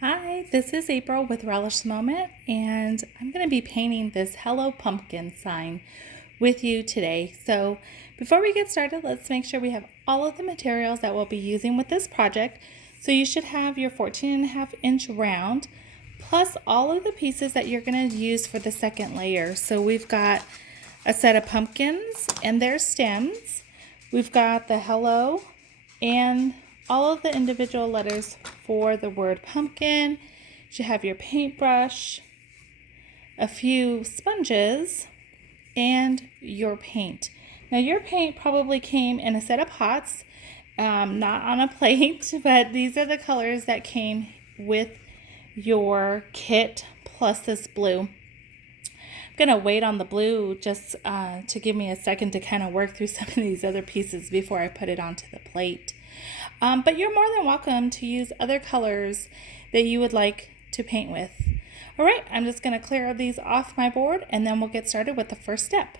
Hi, this is April with Relish Moment, and I'm going to be painting this Hello Pumpkin sign with you today. So before we get started, let's make sure we have all of the materials that we'll be using with this project. So you should have your 14.5-inch round, plus all of the pieces that you're going to use for the second layer. So we've got a set of pumpkins and their stems. We've got the hello and all of the individual letters for the word pumpkin. You should have your paintbrush, a few sponges, and your paint. Now your paint probably came in a set of pots, not on a plate, but these are the colors that came with your kit plus this blue. I'm going to wait on the blue just to give me a second to kind of work through some of these other pieces before I put it onto the plate. But you're more than welcome to use other colors that you would like to paint with. All right, I'm just going to clear these off my board and then we'll get started with the first step.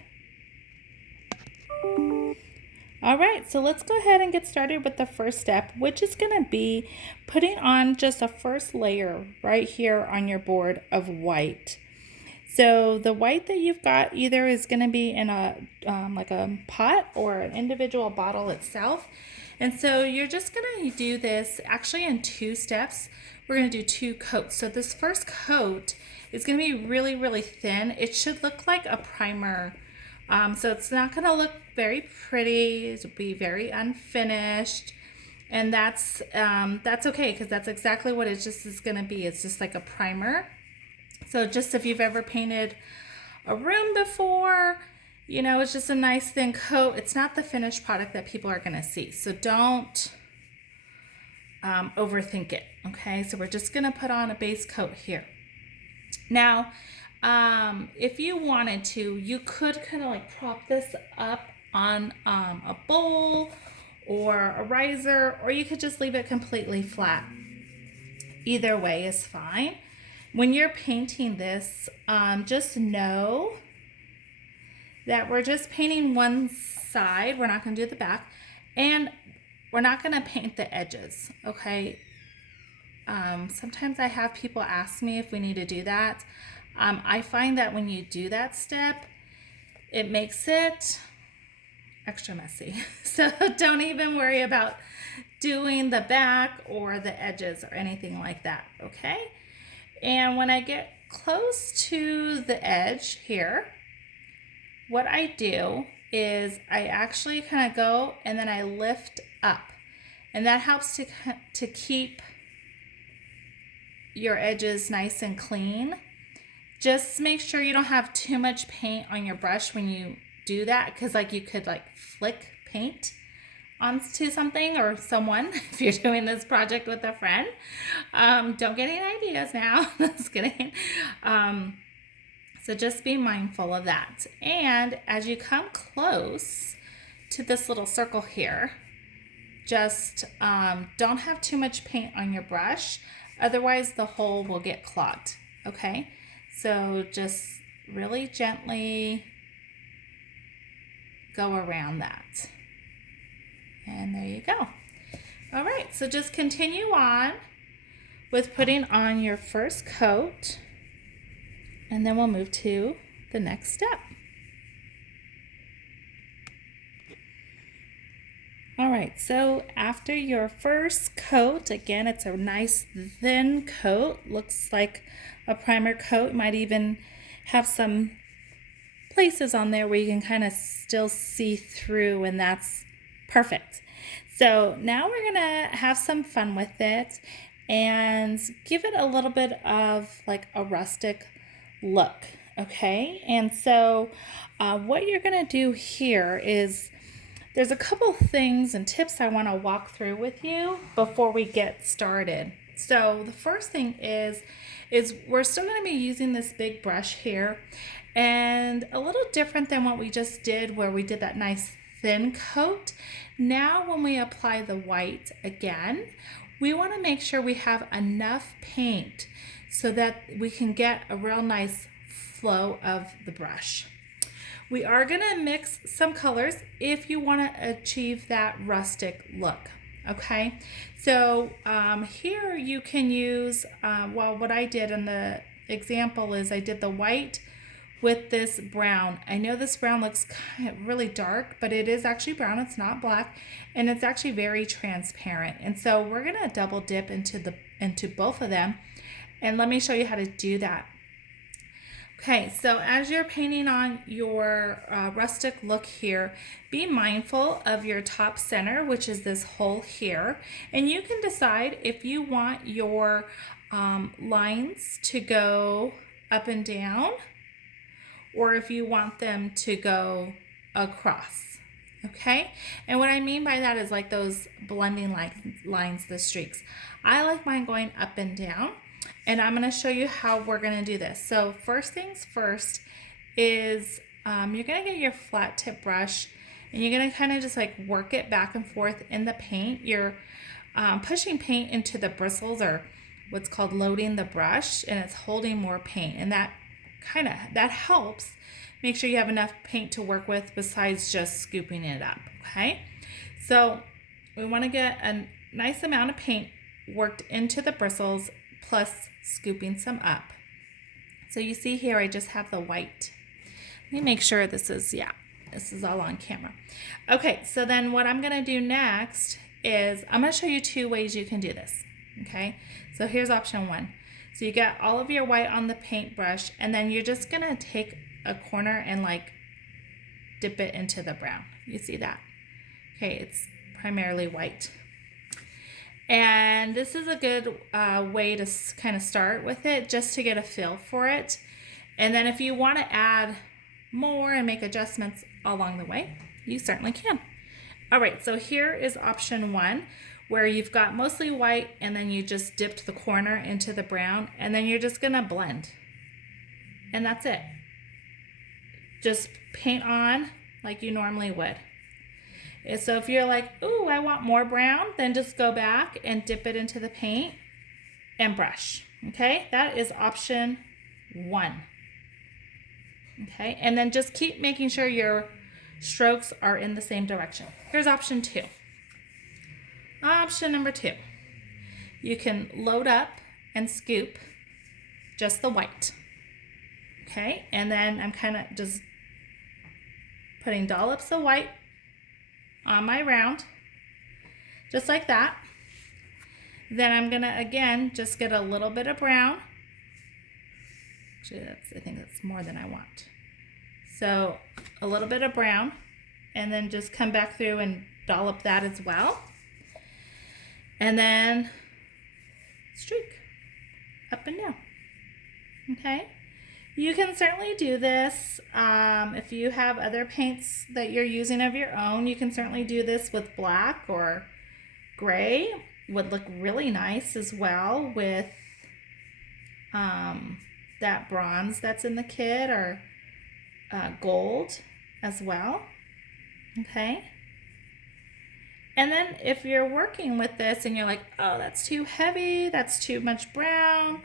All right, so let's go ahead and get started with the first step, which is going to be putting on just a first layer right here on your board of white. So the white that you've got either is going to be in a like a pot or an individual bottle itself. And so you're just going to do this actually in two steps. We're going to do two coats. So this first coat is going to be really, really thin. It should look like a primer. So it's not going to look very pretty. It'll be very unfinished. And that's okay, because that's exactly what it just is going to be. It's just like a primer. So just if you've ever painted a room before, you know, it's just a nice thin coat. It's not the finished product that people are going to see. So don't overthink it. Okay, so we're just going to put on a base coat here. Now, if you wanted to, you could kind of like prop this up on a bowl or a riser, or you could just leave it completely flat. Either way is fine. When you're painting this, just know that we're just painting one side. We're not going to do the back, and we're not going to paint the edges, okay? Sometimes I have people ask me if we need to do that. I find that when you do that step, it makes it extra messy. So don't even worry about doing the back or the edges or anything like that, okay? And when I get close to the edge here, what I do is I actually kind of go and then I lift up. And that helps to keep your edges nice and clean. Just make sure you don't have too much paint on your brush when you do that, because like you could like flick paint onto something or someone if you're doing this project with a friend. Don't get any ideas now. Just kidding. So just be mindful of that. And as you come close to this little circle here, just don't have too much paint on your brush. Otherwise the hole will get clogged. Okay, so just really gently go around that. And there you go. All right, so just continue on with putting on your first coat, and then we'll move to the next step. All right, so after your first coat, again, it's a nice thin coat, looks like a primer coat. Might even have some places on there where you can kind of still see through, and that's perfect. So now we're gonna have some fun with it and give it a little bit of like a rustic look, okay? And so what you're gonna do here is there's a couple things and tips I want to walk through with you before we get started. So the first thing is we're still going to be using this big brush here, and a little different than what we just did where we did that nice thin coat. Now when we apply the white again, we want to make sure we have enough paint so that we can get a real nice flow of the brush. We are going to mix some colors if you want to achieve that rustic look. Okay, so here you can use, well, what I did in the example is I did the white with this brown. I know this brown looks kind of really dark, but it is actually brown. It's not black, and it's actually very transparent. And so we're gonna double dip into both of them, and let me show you how to do that. Okay, so as you're painting on your rustic look here, be mindful of your top center, which is this hole here, and you can decide if you want your lines to go up and down, or if you want them to go across. Okay, and what I mean by that is like those blending lines, the streaks. I like mine going up and down. And I'm going to show you how we're going to do this. So first things first is you're going to get your flat tip brush and you're going to kind of just like work it back and forth in the paint. You're pushing paint into the bristles, or what's called loading the brush, and it's holding more paint. And that helps make sure you have enough paint to work with besides just scooping it up. Okay, so we want to get a nice amount of paint worked into the bristles, plus scooping some up. So you see here I just have the white. Let me make sure this is all on camera. Okay, so then what I'm gonna do next is I'm gonna show you two ways you can do this. Okay, so here's option one. So you got all of your white on the paintbrush, and then you're just gonna take a corner and like dip it into the brown. You see that? Okay, it's primarily white. And this is a good way to kind of start with it, just to get a feel for it. And then if you want to add more and make adjustments along the way, you certainly can. All right, so here is option one, where you've got mostly white and then you just dipped the corner into the brown, and then you're just gonna blend. And that's it. Just paint on like you normally would. So if you're like, ooh, I want more brown, then just go back and dip it into the paint and brush. Okay, that is option one. Okay, and then just keep making sure your strokes are in the same direction. Here's option two. Option number two. You can load up and scoop just the white. Okay, and then I'm kind of just putting dollops of white on my round, just like that. Then I'm gonna again just get a little bit of brown. Actually, I think that's more than I want. So a little bit of brown, and then just come back through and dollop that as well. And then streak up and down. Okay. You can certainly do this if you have other paints that you're using of your own. You can certainly do this with black or gray. Would look really nice as well with that bronze that's in the kit, or gold as well. Okay. And then if you're working with this and you're like, oh, that's too heavy, that's too much brown,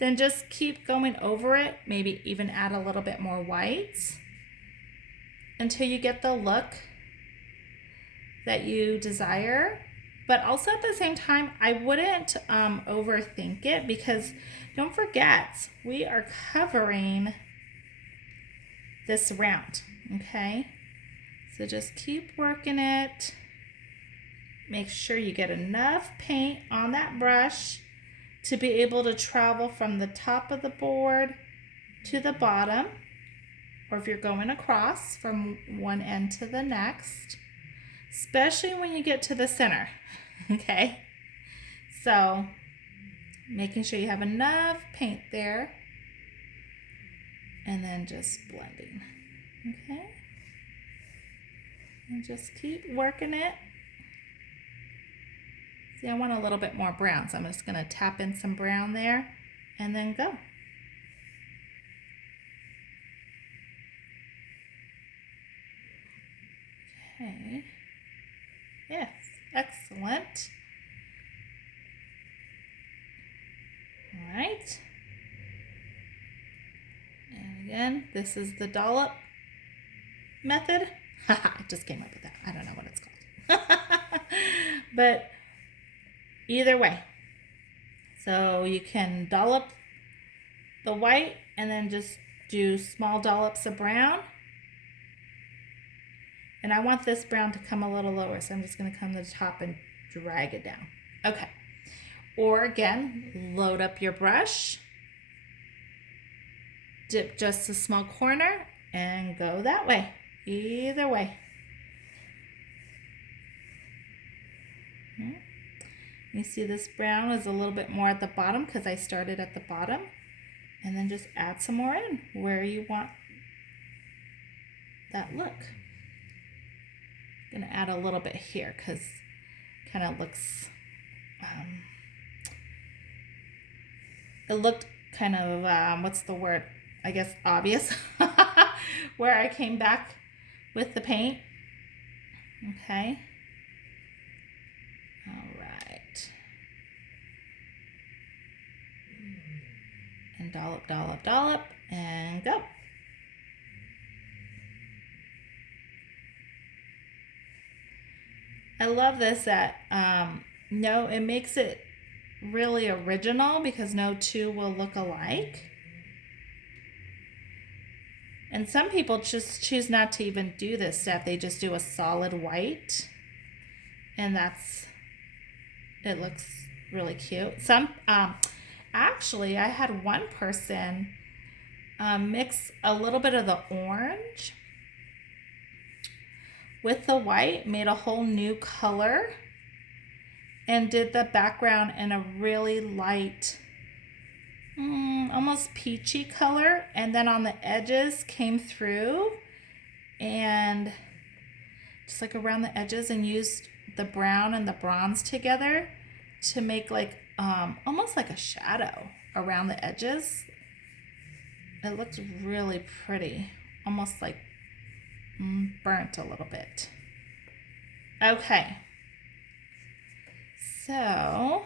then just keep going over it, maybe even add a little bit more whites until you get the look that you desire. But also at the same time, I wouldn't overthink it, because don't forget, we are covering this round, okay? So just keep working it. Make sure you get enough paint on that brush to be able to travel from the top of the board to the bottom, or if you're going across from one end to the next, especially when you get to the center. Okay, so making sure you have enough paint there, and then just blending. Okay, and just keep working it. See, I want a little bit more brown, so I'm just going to tap in some brown there and then go. Okay. Yes, excellent. All right. And again, this is the dollop method. I just came up with that. I don't know what it's called. But either way. So you can dollop the white and then just do small dollops of brown. And I want this brown to come a little lower, so I'm just going to come to the top and drag it down. Okay. Or again, load up your brush, dip just a small corner, and go that way. Either way. You see this brown is a little bit more at the bottom because I started at the bottom. And then just add some more in where you want that look. I'm gonna add a little bit here because kind of looks, it looked kind of, what's the word? I guess obvious where I came back with the paint. Okay. All right. And dollop, dollop, dollop, and go. I love this that it makes it really original because no two will look alike. And some people just choose not to even do this step. They just do a solid white. And it looks really cute. Actually, I had one person mix a little bit of the orange with the white, made a whole new color, and did the background in a really light, almost peachy color. And then on the edges came through and just like around the edges and used the brown and the bronze together to make like almost like a shadow around the edges. It looks really pretty, almost like burnt a little bit. Okay, so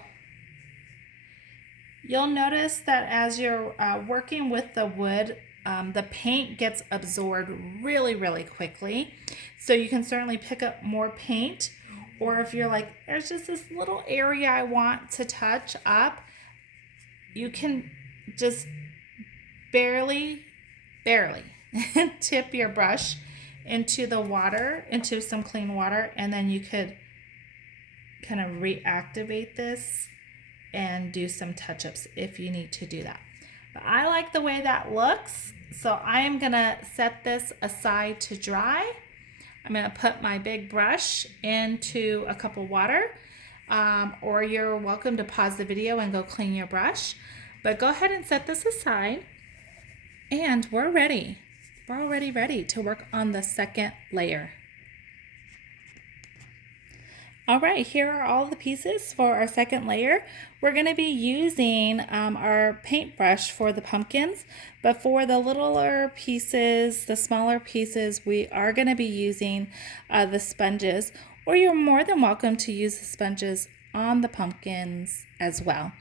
you'll notice that as you're working with the wood, the paint gets absorbed really, really quickly. So you can certainly pick up more paint, or if you're like, there's just this little area I want to touch up, you can just barely tip your brush into the water, into some clean water, and then you could kind of reactivate this and do some touch-ups if you need to do that. But I like the way that looks, so I am gonna set this aside to dry. I'm gonna put my big brush into a cup of water, or you're welcome to pause the video and go clean your brush. But go ahead and set this aside, and we're ready. We're already ready to work on the second layer. All right, here are all the pieces for our second layer. We're going to be using our paintbrush for the pumpkins, but for the littler pieces, the smaller pieces, we are going to be using the sponges, or you're more than welcome to use the sponges on the pumpkins as well.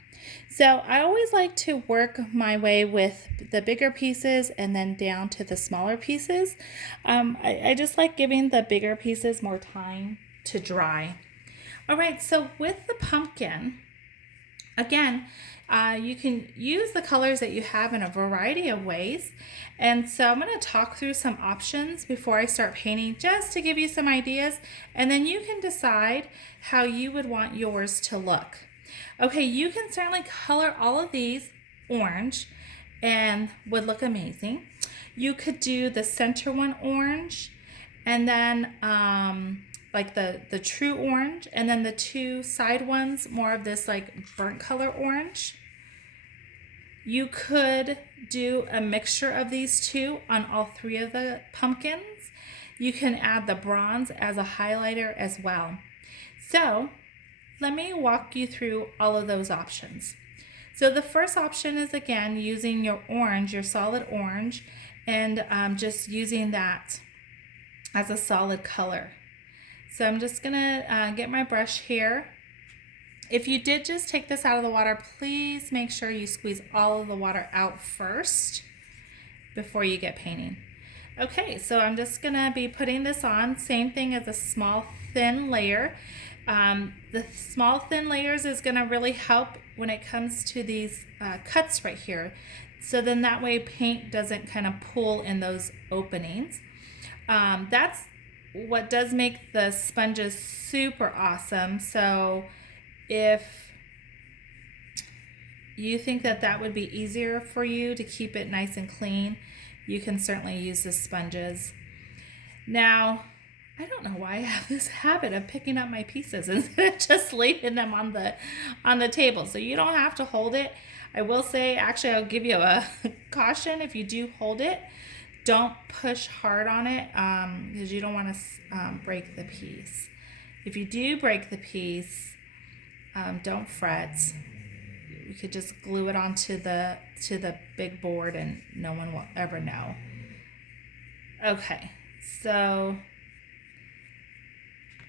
So I always like to work my way with the bigger pieces and then down to the smaller pieces. I just like giving the bigger pieces more time to dry. All right, so with the pumpkin, again, you can use the colors that you have in a variety of ways. And so I'm going to talk through some options before I start painting, just to give you some ideas, and then you can decide how you would want yours to look. Okay, you can certainly color all of these orange and would look amazing. You could do the center one orange, and then like the true orange, and then the two side ones more of this like burnt color orange. You could do a mixture of these two on all three of the pumpkins. You can add the bronze as a highlighter as well. So let me walk you through all of those options. So the first option is, again, using your orange, your solid orange, and just using that as a solid color. So I'm just gonna get my brush here. If you did just take this out of the water, please make sure you squeeze all of the water out first before you get painting. Okay, so I'm just gonna be putting this on, same thing as a small thin layer. The small thin layers is going to really help when it comes to these cuts right here. So then that way paint doesn't kind of pool in those openings. That's what does make the sponges super awesome. So if you think that that would be easier for you to keep it nice and clean, you can certainly use the sponges. Now, I don't know why I have this habit of picking up my pieces instead of just leaving them on the table. So you don't have to hold it. I will say, actually, I'll give you a caution. If you do hold it, don't push hard on it because you don't want to break the piece. If you do break the piece, don't fret. You could just glue it onto the big board and no one will ever know. Okay, so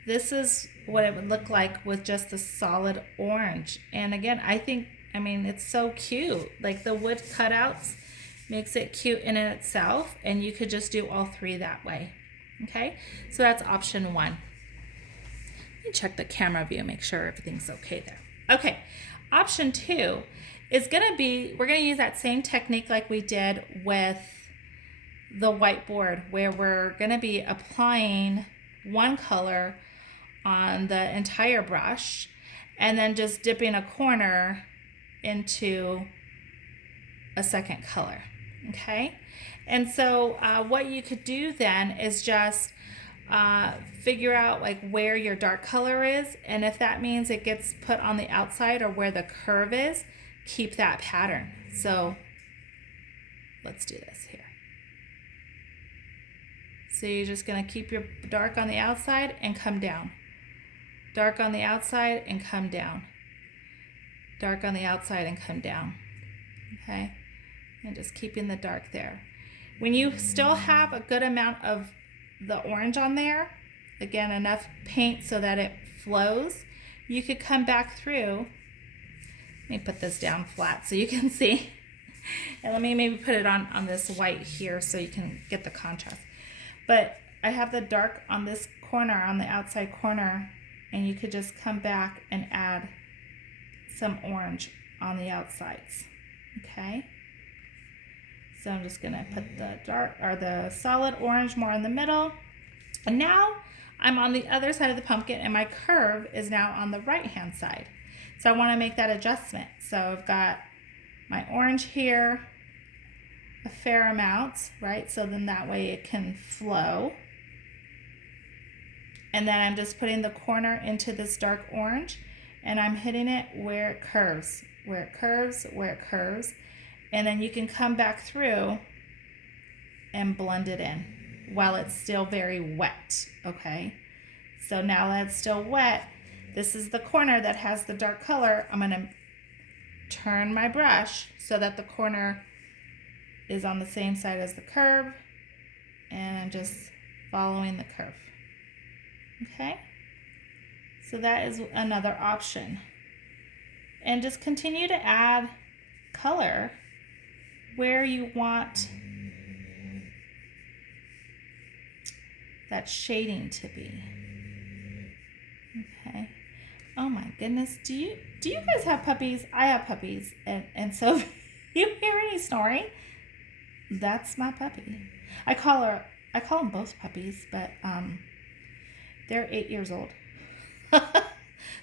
this is what it would look like with just the solid orange. And again, I mean, it's so cute. Like the wood cutouts makes it cute in itself, and you could just do all three that way. Okay, so that's option one. Let me check the camera view, make sure everything's okay there. Okay, option two is gonna be, we're gonna use that same technique like we did with the whiteboard, where we're gonna be applying one color on the entire brush and then just dipping a corner into a second color. Okay, and so what you could do then is just figure out like where your dark color is, and if that means it gets put on the outside or where the curve is, keep that pattern. So let's do this here. So you're just going to keep your dark on the outside and come down. Dark on the outside and come down. Dark on the outside and come down. Okay? And just keeping the dark there. When you still have a good amount of the orange on there, again, enough paint so that it flows, you could come back through. Let me put this down flat so you can see. And let me maybe put it on this white here so you can get the contrast. But I have the dark on this corner, on the outside corner, and you could just come back and add some orange on the outsides. Okay? So I'm just gonna put the dark or the solid orange more in the middle. And now I'm on the other side of the pumpkin and my curve is now on the right hand side. So I wanna make that adjustment. So I've got my orange here, a fair amount, right? So then that way it can flow. And then I'm just putting the corner into this dark orange and I'm hitting it where it curves, where it curves, where it curves. And then you can come back through and blend it in while it's still very wet, okay? So now that it's still wet, this is the corner that has the dark color. I'm gonna turn my brush so that the corner is on the same side as the curve, and I'm just following the curve, okay? So that is another option. And just continue to add color where you want that shading to be. Okay. Oh my goodness. Do you guys have puppies? I have puppies, and so if you hear any snoring, that's my puppy. I call them both puppies, but they're 8 years old.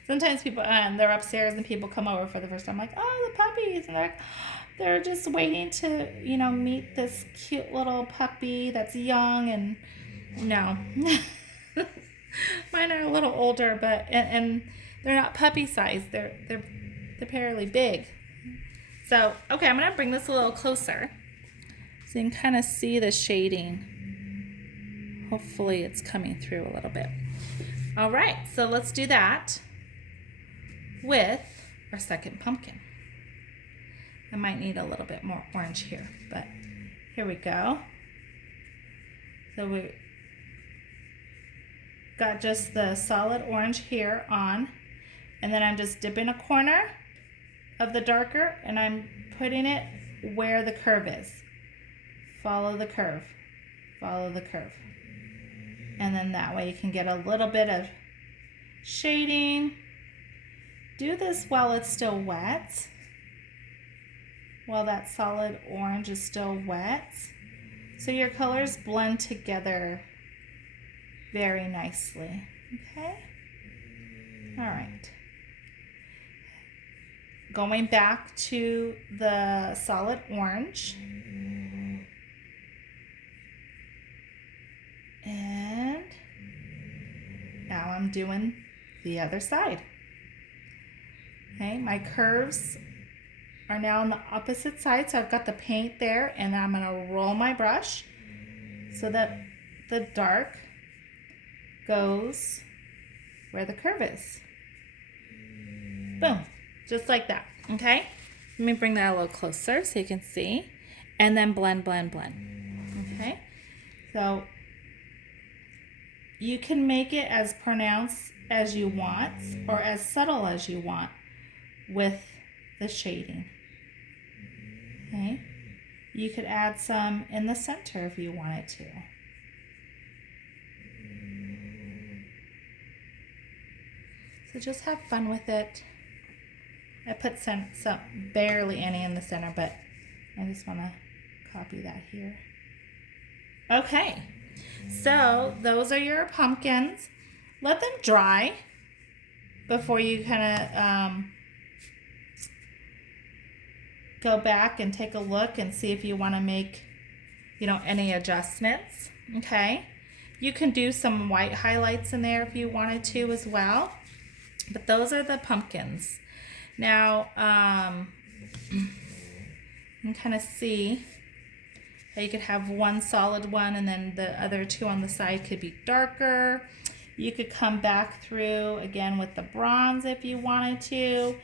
Sometimes people, they're upstairs and people come over for the first time, like, oh, the puppies, and they're just waiting to, meet this cute little puppy that's young, and no. Mine are a little older, but and they're not puppy size. They're fairly big. So, okay, I'm gonna bring this a little closer so you can kind of see the shading. Hopefully it's coming through a little bit. All right, so let's do that with our second pumpkin. I might need a little bit more orange here, but here we go. So we got just the solid orange here on, and then I'm just dipping a corner of the darker and I'm putting it where the curve is. Follow the curve, follow the curve. And then that way you can get a little bit of shading. Do this while it's still wet, while that solid orange is still wet, so your colors blend together very nicely. Okay? All right. Going back to the solid orange. And now I'm doing the other side. Okay, my curves are now on the opposite side, so I've got the paint there, and I'm gonna roll my brush so that the dark goes where the curve is. Boom, just like that, okay? Let me bring that a little closer so you can see, and then blend, blend, blend, okay? So you can make it as pronounced as you want or as subtle as you want with the shading. Okay, you could add some in the center if you wanted to. So just have fun with it. I put some barely any in the center, but I just want to copy that here. Okay, so those are your pumpkins. Let them dry before you kind of go back and take a look and see if you want to make, any adjustments. Okay, you can do some white highlights in there if you wanted to as well, but those are the pumpkins. Now you can kind of see how you could have one solid one and then the other two on the side could be darker. You could come back through again with the bronze if you wanted to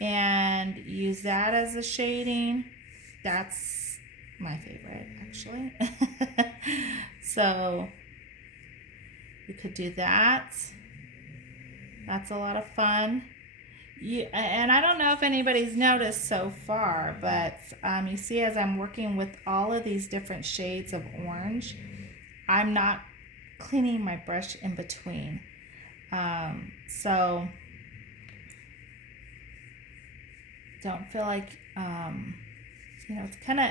and use that as a shading. That's my favorite, actually. So you could do that. That's a lot of fun. And I don't know if anybody's noticed so far, but you see as I'm working with all of these different shades of orange, I'm not cleaning my brush in between. So don't feel like, it's kind of,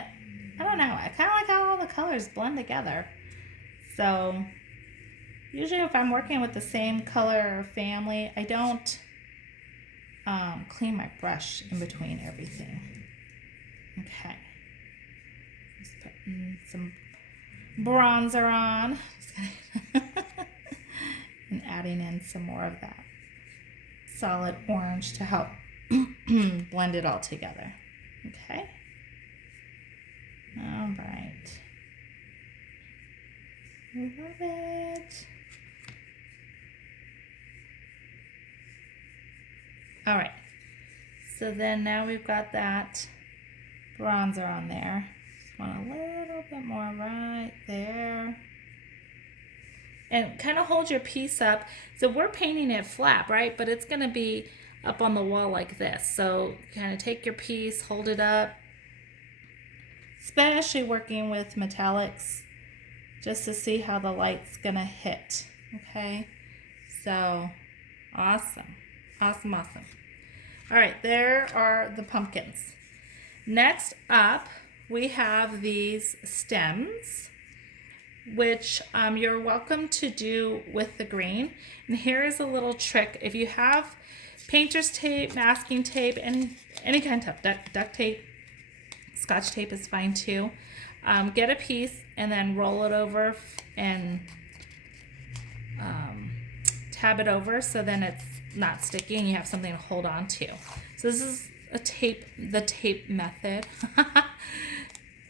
I don't know, I kind of like how all the colors blend together. So usually if I'm working with the same color family, I don't clean my brush in between everything. Okay. Just putting some bronzer on. And adding in some more of that solid orange to help blend it all together. Okay. All right. Love it. All right. So then now we've got that bronzer on there. Just want a little bit more right there. And kind of hold your piece up. So we're painting it flat, right? But it's going to be up on the wall like this. So kind of take your piece, hold it up. Especially working with metallics, just to see how the light's going to hit. Okay? So, awesome. Awesome, awesome. All right, there are the pumpkins. Next up, we have these stems, which you're welcome to do with the green. And here is a little trick. If you have painter's tape, masking tape, any kind of duct tape, Scotch tape is fine too. Get a piece and then roll it over and tab it over so then it's not sticky and you have something to hold on to. So this is the tape method.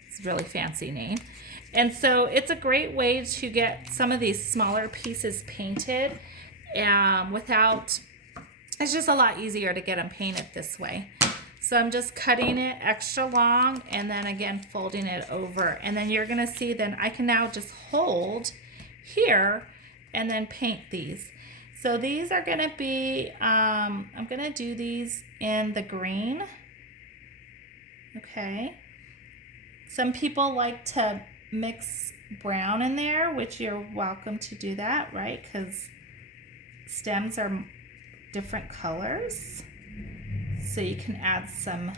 It's a really fancy name. And so it's a great way to get some of these smaller pieces painted without, it's just a lot easier to get them painted this way. So I'm just cutting it extra long and then again folding it over. And then you're going to see then I can now just hold here and then paint these. So these are going to be, I'm going to do these in the green. Okay. Some people like to mix brown in there, which you're welcome to do that, right? Because stems are different colors. So you can add some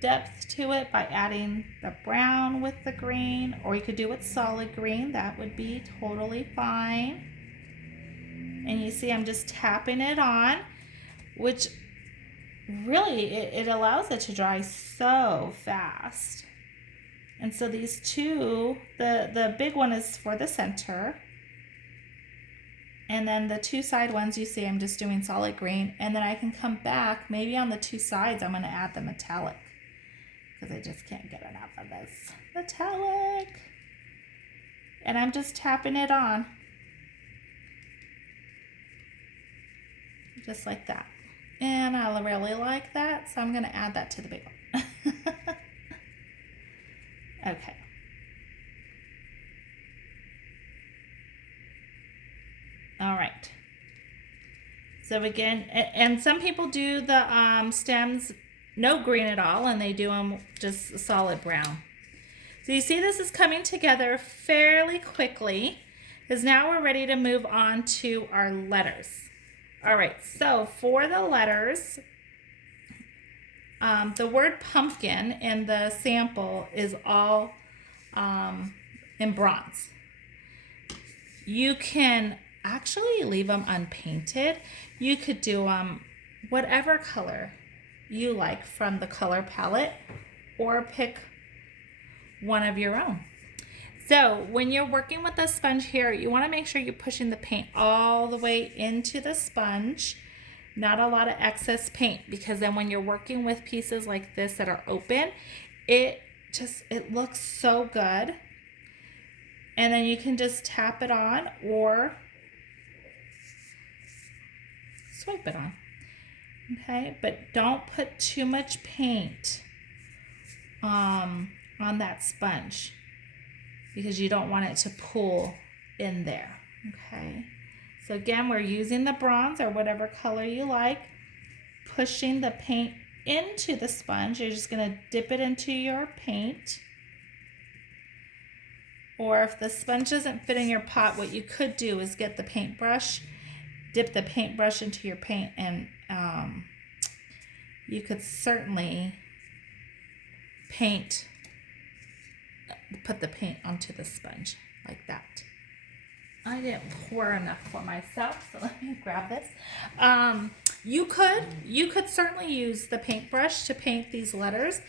depth to it by adding the brown with the green, or you could do it solid green. That would be totally fine. And you see I'm just tapping it on, which really it allows it to dry so fast. And so these two, the big one is for the center, and then the two side ones, you see I'm just doing solid green, and then I can come back, maybe on the two sides I'm going to add the metallic, because I just can't get enough of this metallic. And I'm just tapping it on, just like that. And I really like that, so I'm going to add that to the big one. Okay. All right. So again, and some people do the stems no green at all, and they do them just solid brown. So you see this is coming together fairly quickly, because now we're ready to move on to our letters. All right, so for the letters, the word pumpkin in the sample is all in bronze. You can actually leave them unpainted. You could do them whatever color you like from the color palette, or pick one of your own. So when you're working with the sponge here, you want to make sure you're pushing the paint all the way into the sponge, not a lot of excess paint, because then when you're working with pieces like this that are open, it looks so good. And then you can just tap it on or swipe it on. Okay, but don't put too much paint on that sponge, because you don't want it to pool in there. Okay, so again, we're using the bronze or whatever color you like, pushing the paint into the sponge. You're just going to dip it into your paint. Or if the sponge doesn't fit in your pot, what you could do is get the paintbrush, dip the paintbrush into your paint, and you could certainly put the paint onto the sponge like that. I didn't pour enough for myself, so let me grab this. You could certainly use the paintbrush to paint these letters.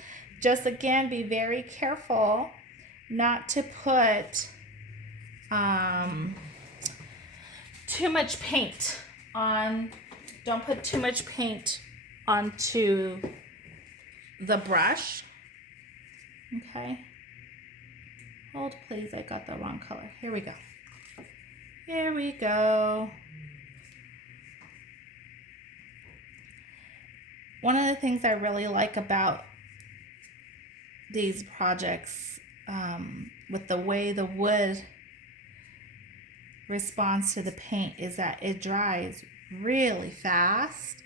Just again, be very careful not to put too much paint on. Don't put too much paint onto the brush. Okay. Hold please, I got the wrong color. Here we go. Here we go. One of the things I really like about these projects, with the way the wood responds to the paint, is that it dries really fast.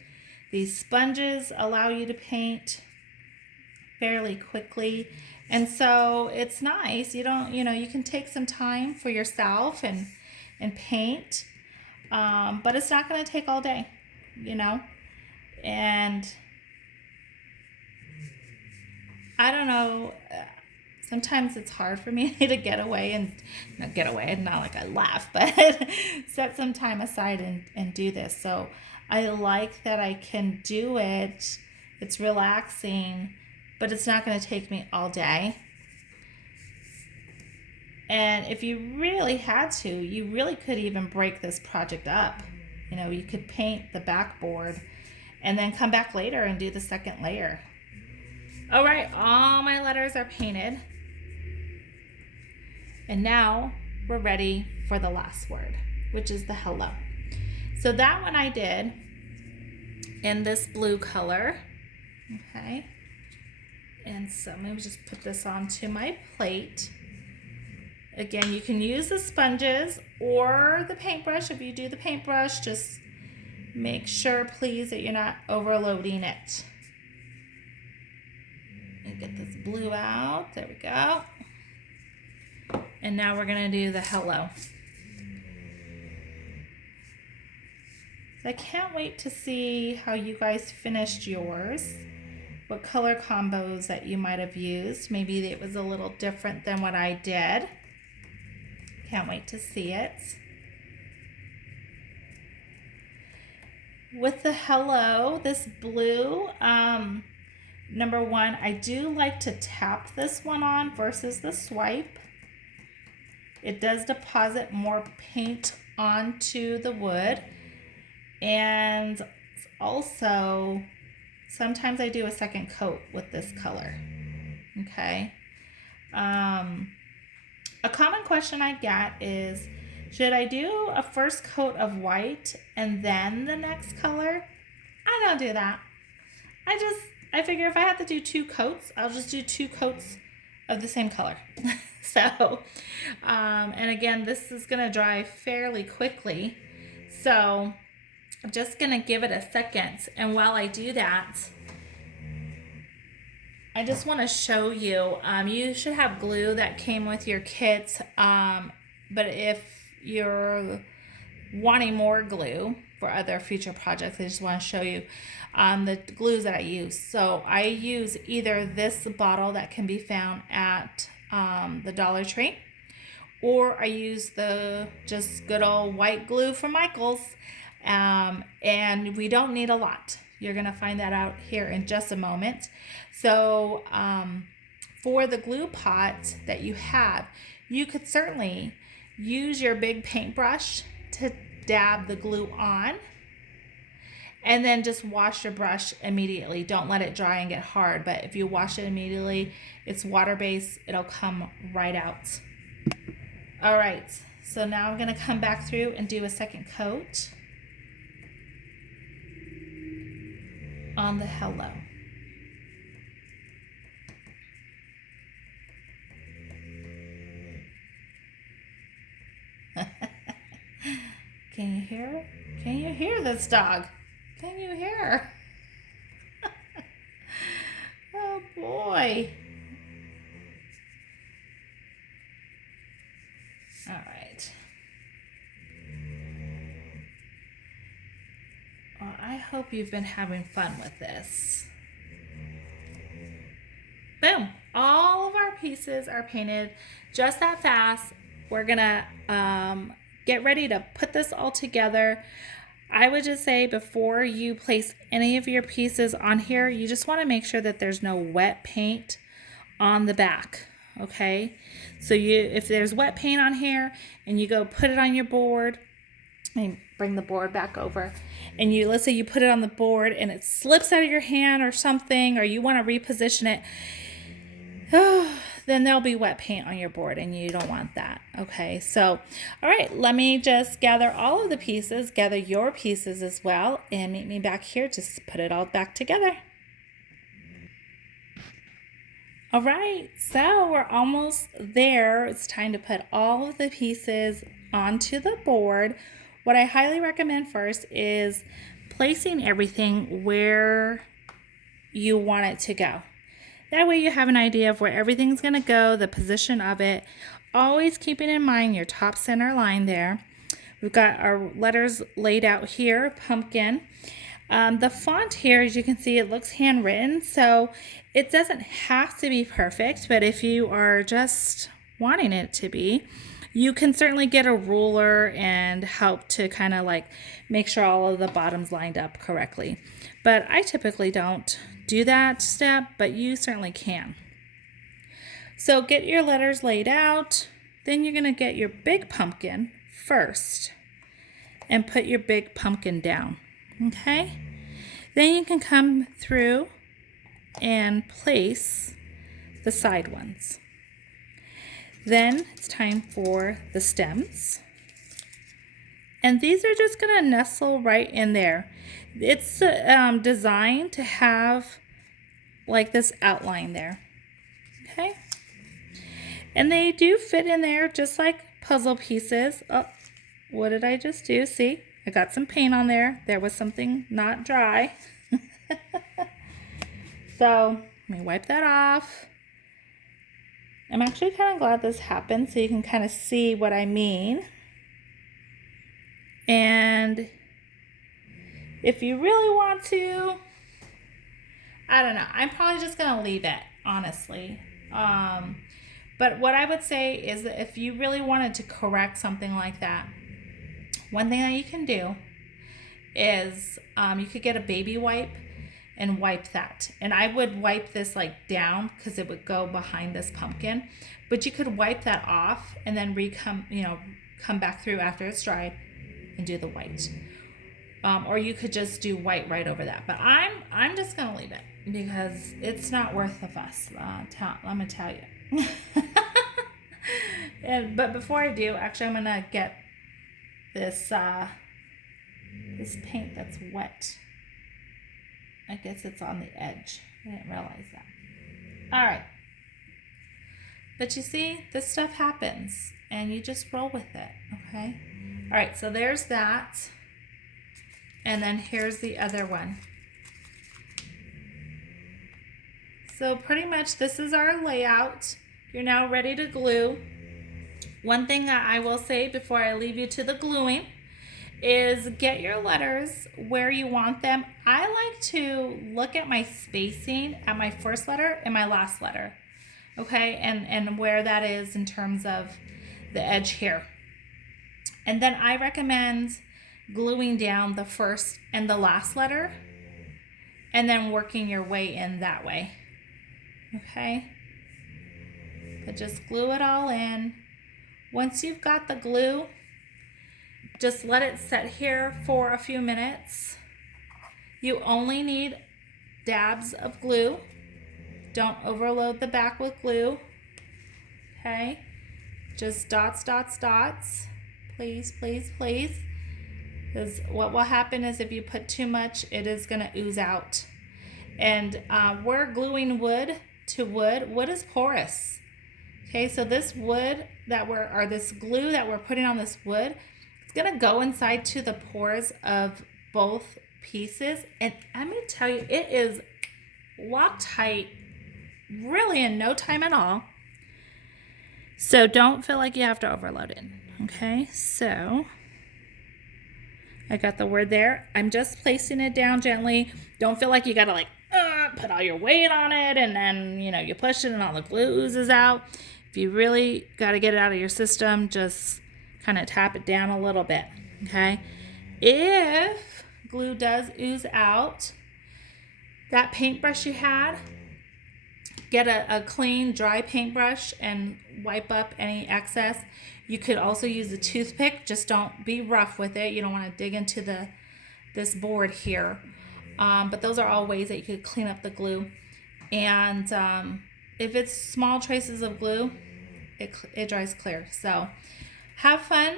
These sponges allow you to paint fairly quickly, and so it's nice. You can take some time for yourself and paint, but it's not going to take all day, and I don't know, sometimes it's hard for me to get away, not like I laugh, but set some time aside and do this. So I like that I can do it. It's relaxing, but it's not going to take me all day. And if you really had to, you really could even break this project up. You could paint the backboard and then come back later and do the second layer. All right, all my letters are painted. And now we're ready for the last word, which is the hello. So that one I did in this blue color. Okay. And so maybe just put this onto my plate. Again, you can use the sponges or the paintbrush. If you do the paintbrush, just make sure, please, that you're not overloading it. And get this blue out. There we go. And now we're going to do the hello. So I can't wait to see how you guys finished yours, what color combos that you might have used. Maybe it was a little different than what I did. Can't wait to see it. With the hello, this blue, number one, I do like to tap this one on versus the swipe. It does deposit more paint onto the wood. And also, sometimes I do a second coat with this color. Okay. A common question I get is, should I do a first coat of white and then the next color? I don't do that. I figure if I have to do 2 coats, I'll just do 2 coats of the same color. So, and again, this is going to dry fairly quickly. So I'm just going to give it a second. And while I do that, I just want to show you, you should have glue that came with your kit. But if you're wanting more glue for other future projects, I just want to show you the glues that I use. So I use either this bottle that can be found at the Dollar Tree, or I use the just good old white glue from Michaels. And we don't need a lot. You're going to find that out here in just a moment. So for the glue pot that you have, you could certainly use your big paintbrush to dab the glue on, and then just wash your brush immediately. Don't let it dry and get hard, but if you wash it immediately, it's water-based, it'll come right out. All right, so now I'm going to come back through and do a second coat on the hello. Can you hear? Can you hear this dog? Can you hear? Oh boy. All right. Well, I hope you've been having fun with this. Boom. All of our pieces are painted just that fast. We're gonna get ready to put this all together. I would just say before you place any of your pieces on here, you just want to make sure that there's no wet paint on the back. Okay, so if there's wet paint on here and you go put it on your board, and bring the board back over, and let's say you put it on the board and it slips out of your hand or something, or you want to reposition it, then there'll be wet paint on your board and you don't want that. Okay, so all right, let me just gather all of the pieces, gather your pieces as well, and meet me back here to put it all back together. All right, so we're almost there. It's time to put all of the pieces onto the board. What I highly recommend first is placing everything where you want it to go. That way you have an idea of where everything's going to go, the position of it, always keeping in mind your top center line there. We've got our letters laid out here, pumpkin. The font here, as you can see, it looks handwritten, so it doesn't have to be perfect, but if you are just wanting it to be, you can certainly get a ruler and help to kind of like make sure all of the bottoms lined up correctly. But I typically don't do that step, but you certainly can. So get your letters laid out, then you're going to get your big pumpkin first and put your big pumpkin down. Okay? Then you can come through and place the side ones. Then it's time for the stems. And these are just going to nestle right in there. It's designed to have like this outline there. Okay? And they do fit in there just like puzzle pieces. Oh, what did I just do? See? I got some paint on there. There was something not dry. So let me wipe that off. I'm actually kind of glad this happened so you can kind of see what I mean. And If you really want to, I don't know. I'm probably just going to leave it, honestly. But what I would say is that if you really wanted to correct something like that, one thing that you can do is you could get a baby wipe and wipe that. And I would wipe this like down because it would go behind this pumpkin. But you could wipe that off and then come back through after it's dried and do the white. Or you could just do white right over that. But I'm just gonna leave it because it's not worth the fuss. Let me tell you. But before I do, actually, I'm gonna get this this paint that's wet. I guess it's on the edge. I didn't realize that. All right. But you see, this stuff happens and you just roll with it, okay? All right, so there's that. And then here's the other one. So pretty much this is our layout. You're now ready to glue. One thing that I will say before I leave you to the gluing is get your letters where you want them. I like to look at my spacing at my first letter and my last letter, okay, and where that is in terms of the edge here. And then I recommend gluing down the first and the last letter and then working your way in that way, okay? But just glue it all in. Once you've got the glue, just let it set here for a few minutes. You only need dabs of glue. Don't overload the back with glue. Okay? Just dots, dots, dots. Please, please, please. Because what will happen is if you put too much, it is going to ooze out. And we're gluing wood to wood. Wood is porous. Okay, so this wood this glue that we're putting on this wood, it's gonna go inside to the pores of both pieces. And let me tell you, it is locked tight really in no time at all. So don't feel like you have to overload it. Okay, so I got the word there. I'm just placing it down gently. Don't feel like you gotta like put all your weight on it and then you push it and all the glue oozes out. If you really got to get it out of your system, just kind of tap it down a little bit, okay? If glue does ooze out, that paintbrush you had, get a clean, dry paintbrush and wipe up any excess. You could also use a toothpick. Just don't be rough with it. You don't want to dig into this board here. But those are all ways that you could clean up the glue. And if it's small traces of glue, it dries clear. So have fun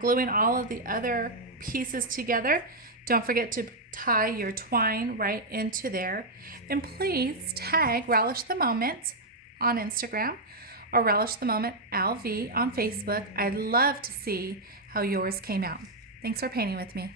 gluing all of the other pieces together. Don't forget to tie your twine right into there. And please tag Relish the Moment on Instagram or Relish the Moment LV on Facebook. I'd love to see how yours came out. Thanks for painting with me.